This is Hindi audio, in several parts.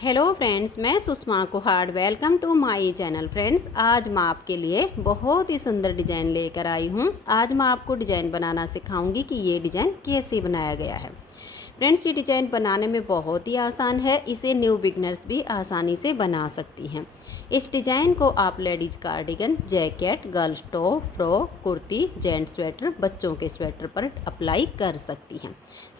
हेलो फ्रेंड्स, मैं Sushma Kuhad. Welcome to my channel. Friends, आज मैं आपके लिए बहुत ही सुंदर डिज़ाइन लेकर आई हूँ। आज मैं आपको डिज़ाइन बनाना सिखाऊंगी कि ये डिज़ाइन कैसे बनाया गया है। फ्रेंड्स, ये डिज़ाइन बनाने में बहुत ही आसान है। इसे न्यू बिगनर्स भी आसानी से बना सकती हैं। इस डिज़ाइन को आप ladies cardigan, jacket, girls top, frock, kurti, gents sweater, बच्चों के स्वेटर पर अप्लाई कर सकती हैं।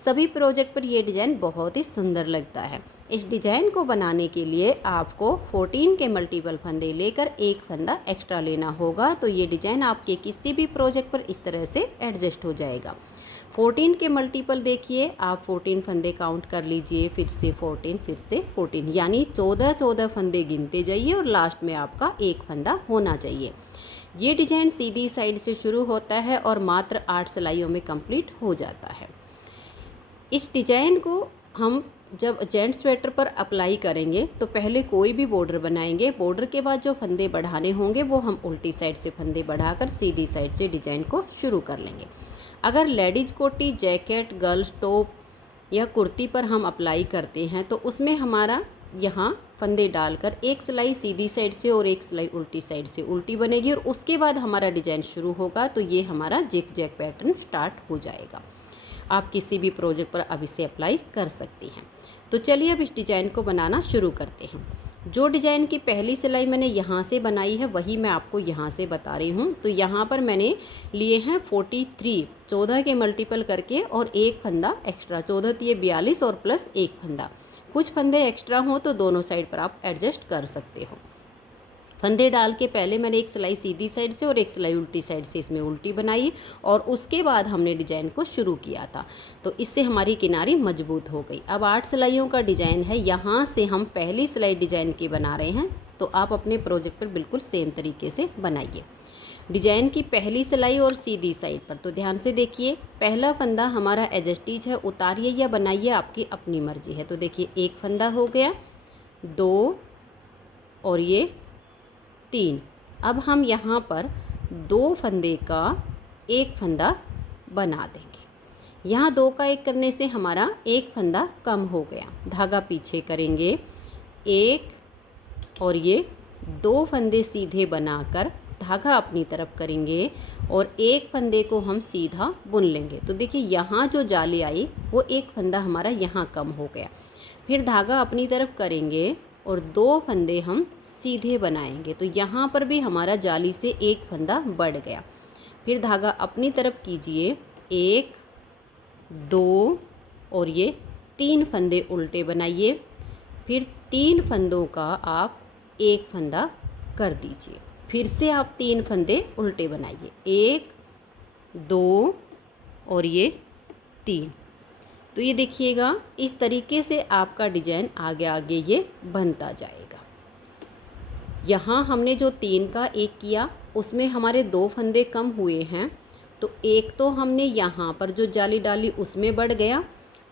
सभी प्रोजेक्ट पर ये डिज़ाइन बहुत ही सुंदर लगता है। इस डिज़ाइन को बनाने के लिए आपको 14 के मल्टीपल फंदे लेकर एक फंदा एक्स्ट्रा लेना होगा, तो ये डिज़ाइन आपके किसी भी प्रोजेक्ट पर इस तरह से एडजस्ट हो जाएगा। 14 के मल्टीपल देखिए, आप 14 फंदे काउंट कर लीजिए, फिर से 14, फिर से 14, यानी 14 फंदे गिनते जाइए और लास्ट में आपका एक फंदा होना चाहिए। ये डिज़ाइन सीधी साइड से शुरू होता है और मात्र 8 सिलाइयों में कंप्लीट हो जाता है। इस डिज़ाइन को हम जब जेंट्स स्वेटर पर अप्लाई करेंगे तो पहले कोई भी बॉर्डर बनाएंगे। बॉर्डर के बाद जो फंदे बढ़ाने होंगे वो हम उल्टी साइड से फंदे बढ़ाकर सीधी साइड से डिज़ाइन को शुरू कर लेंगे। अगर लेडीज कोटी, जैकेट, गर्ल्स टॉप या कुर्ती पर हम अप्लाई करते हैं तो उसमें हमारा यहाँ फंदे डालकर एक सिलाई सीधी साइड से और एक सिलाई उल्टी साइड से उल्टी बनेगी और उसके बाद हमारा डिज़ाइन शुरू होगा, तो ये हमारा जिग जैग पैटर्न स्टार्ट हो जाएगा। आप किसी भी प्रोजेक्ट पर अब इसे अप्लाई कर सकती हैं। तो चलिए अब इस डिज़ाइन को बनाना शुरू करते हैं। जो डिज़ाइन की पहली सिलाई मैंने यहाँ से बनाई है वही मैं आपको यहाँ से बता रही हूँ। तो यहाँ पर मैंने लिए हैं 43, 14 के मल्टीपल करके और एक फंदा एक्स्ट्रा, 14 तिये 42 और प्लस एक फंदा। कुछ फंदे एक्स्ट्रा हों तो दोनों साइड पर आप एडजस्ट कर सकते हो। फंदे डाल के पहले मैंने एक सिलाई सीधी साइड से और एक सिलाई उल्टी साइड से इसमें उल्टी बनाई और उसके बाद हमने डिज़ाइन को शुरू किया था, तो इससे हमारी किनारी मजबूत हो गई। अब 8 सिलाइयों का डिज़ाइन है, यहाँ से हम पहली सिलाई डिज़ाइन की बना रहे हैं, तो आप अपने प्रोजेक्ट पर बिल्कुल सेम तरीके से बनाइए। डिज़ाइन की पहली सिलाई और सीधी साइड पर तो ध्यान से देखिए, पहला फंदा हमारा एडजस्टीज है, उतारिए या बनाइए आपकी अपनी मर्जी है। तो देखिए, एक फंदा हो गया, 2 और ये 3। अब हम यहाँ पर 2 फंदे का एक फंदा बना देंगे। यहाँ 2 का 1 करने से हमारा एक फंदा कम हो गया। धागा पीछे करेंगे, 1 और ये 2 फंदे सीधे बनाकर धागा अपनी तरफ करेंगे और एक फंदे को हम सीधा बुन लेंगे। तो देखिए, यहाँ जो जाली आई वो एक फंदा हमारा यहाँ कम हो गया। फिर धागा अपनी तरफ करेंगे और 2 फंदे हम सीधे बनाएंगे, तो यहाँ पर भी हमारा जाली से एक फंदा बढ़ गया। फिर धागा अपनी तरफ कीजिए, 1, 2 और ये 3 फंदे उल्टे बनाइए। फिर 3 फंदों का आप एक फंदा कर दीजिए। फिर से आप 3 फंदे उल्टे बनाइए, 1, 2 और ये 3। तो ये देखिएगा, इस तरीके से आपका डिज़ाइन आगे आगे ये बनता जाएगा। यहाँ हमने जो 3 का 1 किया उसमें हमारे 2 फंदे कम हुए हैं, तो एक तो हमने यहाँ पर जो जाली डाली उसमें बढ़ गया,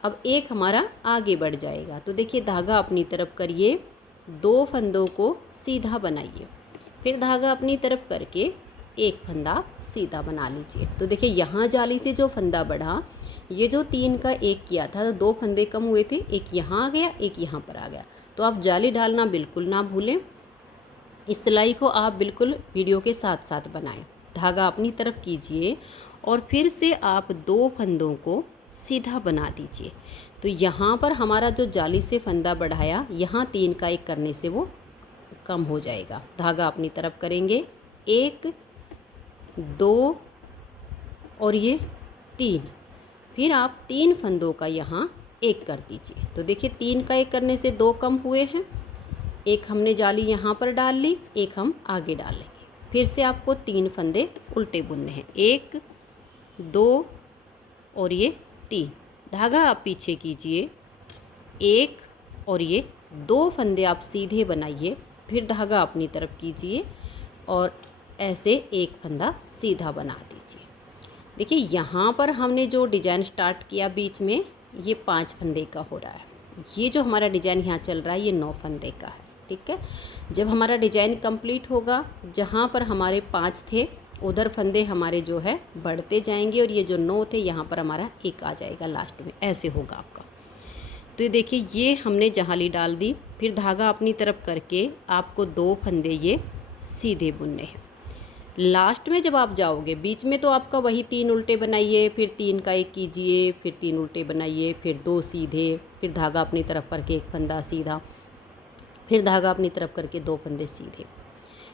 अब एक हमारा आगे बढ़ जाएगा। तो देखिए, धागा अपनी तरफ करिए, 2 फंदों को सीधा बनाइए, फिर धागा अपनी तरफ करके एक फंदा सीधा बना लीजिए। तो देखिए, यहाँ जाली से जो फंदा बढ़ा, ये जो 3 का 1 किया था तो 2 फंदे कम हुए थे, एक यहाँ आ गया, एक यहाँ पर आ गया। तो आप जाली डालना बिल्कुल ना भूलें। इस सिलाई को आप बिल्कुल वीडियो के साथ साथ बनाएं। धागा अपनी तरफ कीजिए और फिर से आप 2 फंदों को सीधा बना दीजिए। तो यहाँ पर हमारा जो जाली से फंदा बढ़ाया, यहाँ 3 का 1 करने से वो कम हो जाएगा। धागा अपनी तरफ करेंगे, 1, 2 और ये 3। फिर आप 3 फंदों का यहाँ 1 कर दीजिए। तो देखिए, 3 का 1 करने से 2 कम हुए हैं। एक हमने जाली यहाँ पर डाल ली, एक हम आगे डालेंगे। फिर से आपको 3 फंदे उल्टे बुनने हैं, 1, 2 और ये 3। धागा आप पीछे कीजिए, 1 और ये 2 फंदे आप सीधे बनाइए, फिर धागा अपनी तरफ कीजिए और ऐसे एक फंदा सीधा बना दीजिए। देखिए, यहाँ पर हमने जो डिज़ाइन स्टार्ट किया बीच में, ये 5 फंदे का हो रहा है। ये जो हमारा डिज़ाइन यहाँ चल रहा है ये 9 फंदे का है। ठीक है, जब हमारा डिज़ाइन कंप्लीट होगा, जहाँ पर हमारे 5 थे उधर फंदे हमारे जो है बढ़ते जाएंगे और ये जो 9 थे यहाँ पर हमारा 1 आ जाएगा लास्ट में, ऐसे होगा आपका। तो ये देखिए, ये हमने जाली डाल दी, फिर धागा अपनी तरफ करके आपको 2 फंदे ये सीधे बुनने हैं। लास्ट में जब आप जाओगे, बीच में तो आपका वही 3 उल्टे बनाइए, फिर 3 का 1 कीजिए, फिर 3 उल्टे बनाइए, फिर 2 सीधे, फिर धागा अपनी तरफ करके 1 फंदा सीधा, फिर धागा अपनी तरफ करके 2 फंदे सीधे।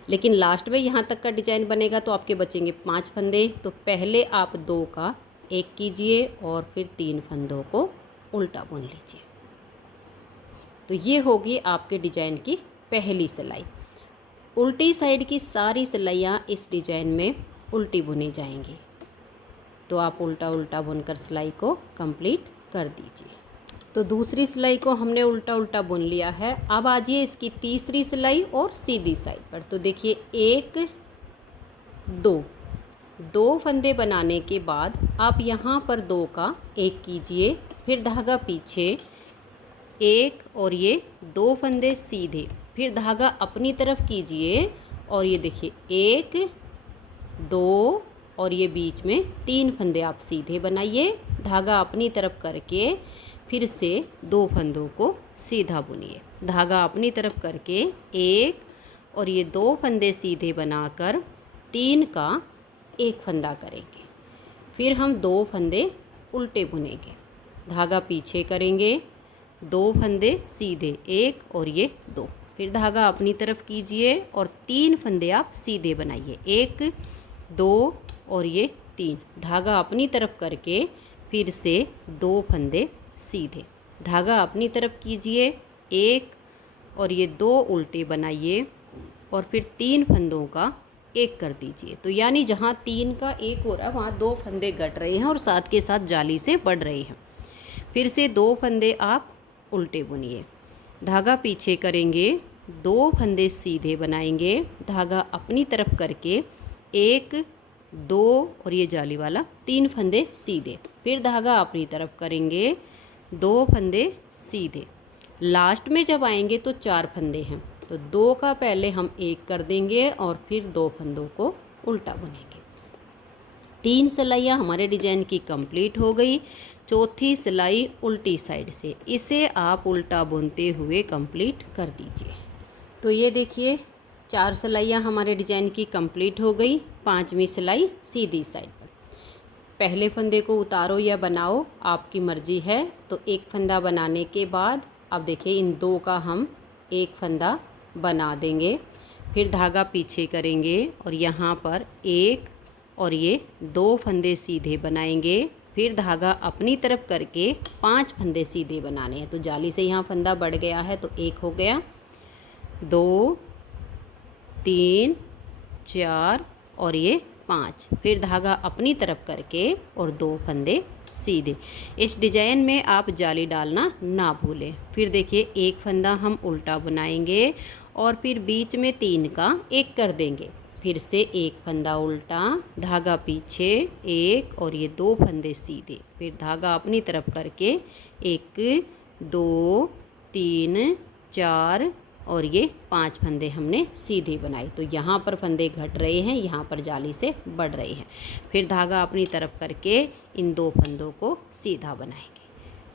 लेकिन लास्ट में यहाँ तक का डिजाइन बनेगा तो आपके बचेंगे 5 फंदे। तो पहले आप 2 का 1 कीजिए और फिर 3 फंदों को उल्टा बुन लीजिए। तो ये होगी आपके डिजाइन की पहली सिलाई। उल्टी साइड की सारी सिलाइयाँ इस डिजाइन में उल्टी बुनी जाएंगी। तो आप उल्टा उल्टा बुनकर सिलाई को कंप्लीट कर दीजिए। तो दूसरी सिलाई को हमने उल्टा उल्टा बुन लिया है। अब आ जाइए इसकी तीसरी सिलाई और सीधी साइड पर। तो देखिए, 1 2 फंदे बनाने के बाद आप यहाँ पर 2 का 1 कीजिए, फिर धागा पीछे 1 और ये 2 फंदे सीधे, फिर धागा अपनी तरफ कीजिए और ये देखिए 1 2 और ये बीच में 3 फंदे आप सीधे बनाइए, धागा अपनी तरफ करके फिर से 2 फंदों को सीधा बुनिए, धागा अपनी तरफ करके 1 और ये 2 फंदे सीधे बनाकर 3 का 1 फंदा करेंगे, फिर हम 2 फंदे उल्टे बुनेंगे, धागा पीछे करेंगे, 2 फंदे सीधे 1 और ये 2, फिर धागा अपनी तरफ कीजिए और 3 फंदे आप सीधे बनाइए, 1 2 और ये 3, धागा अपनी तरफ करके फिर से 2 फंदे सीधे, धागा अपनी तरफ कीजिए 1 और ये 2 उल्टे बनाइए और फिर 3 फंदों का 1 कर दीजिए। तो यानी जहाँ 3 का 1 हो रहा है वहाँ 2 फंदे घट रहे हैं और साथ के साथ जाली से बढ़ रहे हैं। फिर से 2 फंदे आप उल्टे बुनिए, धागा पीछे करेंगे, 2 फंदे सीधे बनाएंगे, धागा अपनी तरफ करके 1 2 और ये जाली वाला 3 फंदे सीधे, फिर धागा अपनी तरफ करेंगे, 2 फंदे सीधे, लास्ट में जब आएंगे तो 4 फंदे हैं, तो 2 का पहले हम 1 कर देंगे और फिर 2 फंदों को उल्टा बुनेंगे। 3 सिलाइयाँ हमारे डिजाइन की कंप्लीट हो गई। चौथी सिलाई उल्टी साइड से, इसे आप उल्टा बुनते हुए कंप्लीट कर दीजिए। तो ये देखिए, 4 सिलाइयाँ हमारे डिजाइन की कंप्लीट हो गई। 5वीं सिलाई सीधी साइड पर। पहले फंदे को उतारो या बनाओ, आपकी मर्जी है। तो 1 फंदा बनाने के बाद अब देखिए, इन 2 का हम 1 फंदा बना देंगे, फिर धागा पीछे करेंगे और यहाँ पर 1 और ये 2 फंदे सीधे बनाएंगे, फिर धागा अपनी तरफ करके 5 फंदे सीधे बनाने हैं। तो जाली से यहाँ फंदा बढ़ गया है तो 1 हो गया, 2 3 4 और ये 5, फिर धागा अपनी तरफ करके और 2 फंदे सीधे। इस डिजाइन में आप जाली डालना ना भूलें। फिर देखिए, 1 फंदा हम उल्टा बनाएंगे और फिर बीच में 3 का 1 कर देंगे, फिर से 1 फंदा उल्टा, धागा पीछे 1 और ये 2 फंदे सीधे, फिर धागा अपनी तरफ करके 1 2 3 4 और ये 5 फंदे हमने सीधे बनाए। तो यहाँ पर फंदे घट रहे हैं, यहाँ पर जाली से बढ़ रहे हैं। फिर धागा अपनी तरफ करके इन 2 फंदों को सीधा बनाएंगे,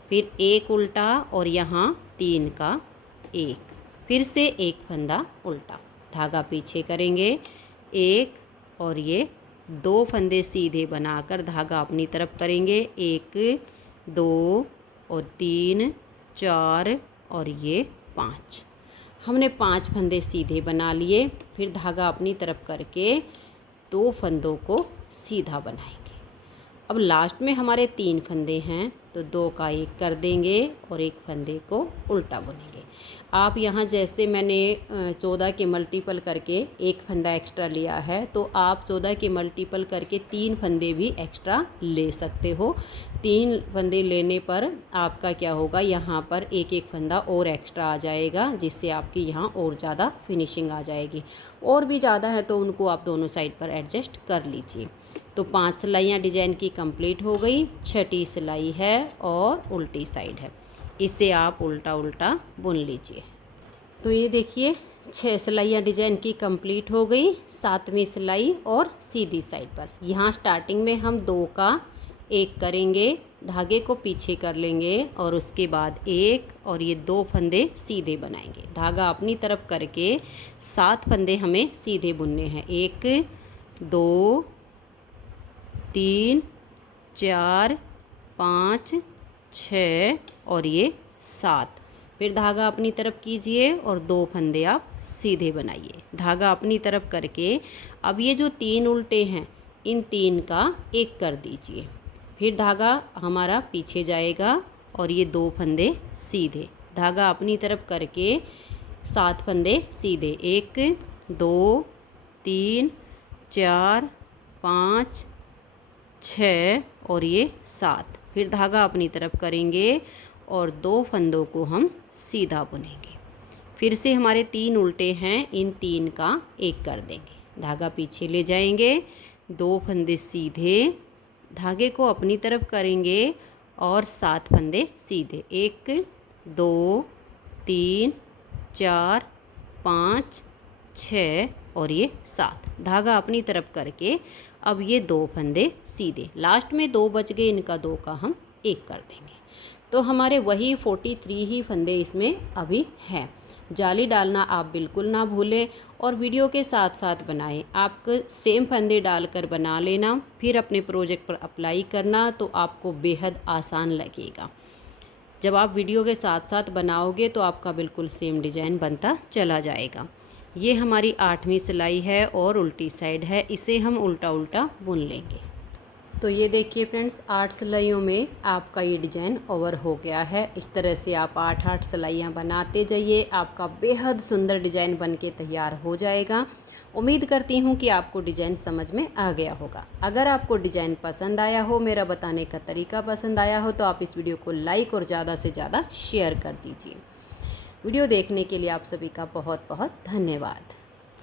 फिर 1 उल्टा और यहाँ 3 का 1, फिर से 1 फंदा उल्टा, धागा पीछे करेंगे 1 और ये 2 फंदे सीधे बनाकर धागा अपनी तरफ करेंगे, 1 2 और 3 4 और ये 5। हमने 5 फंदे सीधे बना लिए, फिर धागा अपनी तरफ करके 2 फंदों को सीधा बनाएंगे। अब लास्ट में हमारे 3 फंदे हैं तो 2 का 1 कर देंगे और 1 फंदे को उल्टा बुनेंगे। आप यहाँ जैसे मैंने 14 के मल्टीपल करके 1 फंदा एक्स्ट्रा लिया है, तो आप 14 के मल्टीपल करके 3 फंदे भी एक्स्ट्रा ले सकते हो। 3 फंदे लेने पर आपका क्या होगा, यहाँ पर 1 फंदा और एक्स्ट्रा आ जाएगा, जिससे आपकी यहाँ और ज़्यादा फिनिशिंग आ जाएगी। और भी ज़्यादा है तो उनको आप दोनों साइड पर एडजस्ट कर लीजिए। तो 5 सिलाइयाँ डिजाइन की कंप्लीट हो गई। 6ठी सिलाई है और उल्टी साइड है, इसे आप उल्टा उल्टा बुन लीजिए। तो ये देखिए, 6 सिलाइयाँ डिजाइन की कंप्लीट हो गई। 7वीं सिलाई और सीधी साइड पर। यहाँ स्टार्टिंग में हम 2 का एक करेंगे, धागे को पीछे कर लेंगे और उसके बाद एक और ये 2 फंदे सीधे बनाएंगे। धागा अपनी तरफ करके 7 फंदे हमें सीधे बुनने हैं। 1 2 3 4 5 6 और ये 7। फिर धागा अपनी तरफ कीजिए और 2 फंदे आप सीधे बनाइए। धागा अपनी तरफ करके अब ये जो 3 उल्टे हैं इन 3 का एक कर दीजिए। फिर धागा हमारा पीछे जाएगा और ये 2 फंदे सीधे। धागा अपनी तरफ करके 7 फंदे सीधे। 1 2 3 4 5 6 और ये 7। फिर धागा अपनी तरफ करेंगे और 2 फंदों को हम सीधा बुनेंगे। फिर से हमारे 3 उल्टे हैं, इन 3 का एक कर देंगे। धागा पीछे ले जाएंगे, 2 फंदे सीधे, धागे को अपनी तरफ करेंगे और 7 फंदे सीधे। 1 2 3 4 5 6 और ये 7। धागा अपनी तरफ करके अब ये 2 फंदे सीधे। लास्ट में 2 बच गए, इनका 2 का हम एक कर देंगे। तो हमारे वही 43 ही फंदे इसमें अभी हैं। जाली डालना आप बिल्कुल ना भूलें और वीडियो के साथ साथ बनाएं। आप सेम फंदे डालकर बना लेना, फिर अपने प्रोजेक्ट पर अप्लाई करना तो आपको बेहद आसान लगेगा। जब आप वीडियो के साथ साथ बनाओगे तो आपका बिल्कुल सेम डिज़ाइन बनता चला जाएगा। ये हमारी 8वीं सिलाई है और उल्टी साइड है, इसे हम उल्टा उल्टा बुन लेंगे। तो ये देखिए फ्रेंड्स, 8 सिलाइयों में आपका ये डिज़ाइन ओवर हो गया है। इस तरह से आप 8 सिलाइयाँ बनाते जाइए, आपका बेहद सुंदर डिज़ाइन बनके तैयार हो जाएगा। उम्मीद करती हूँ कि आपको डिज़ाइन समझ में आ गया होगा। अगर आपको डिज़ाइन पसंद आया हो, मेरा बताने का तरीका पसंद आया हो, तो आप इस वीडियो को लाइक और ज़्यादा से ज़्यादा शेयर कर दीजिए। वीडियो देखने के लिए आप सभी का बहुत बहुत धन्यवाद।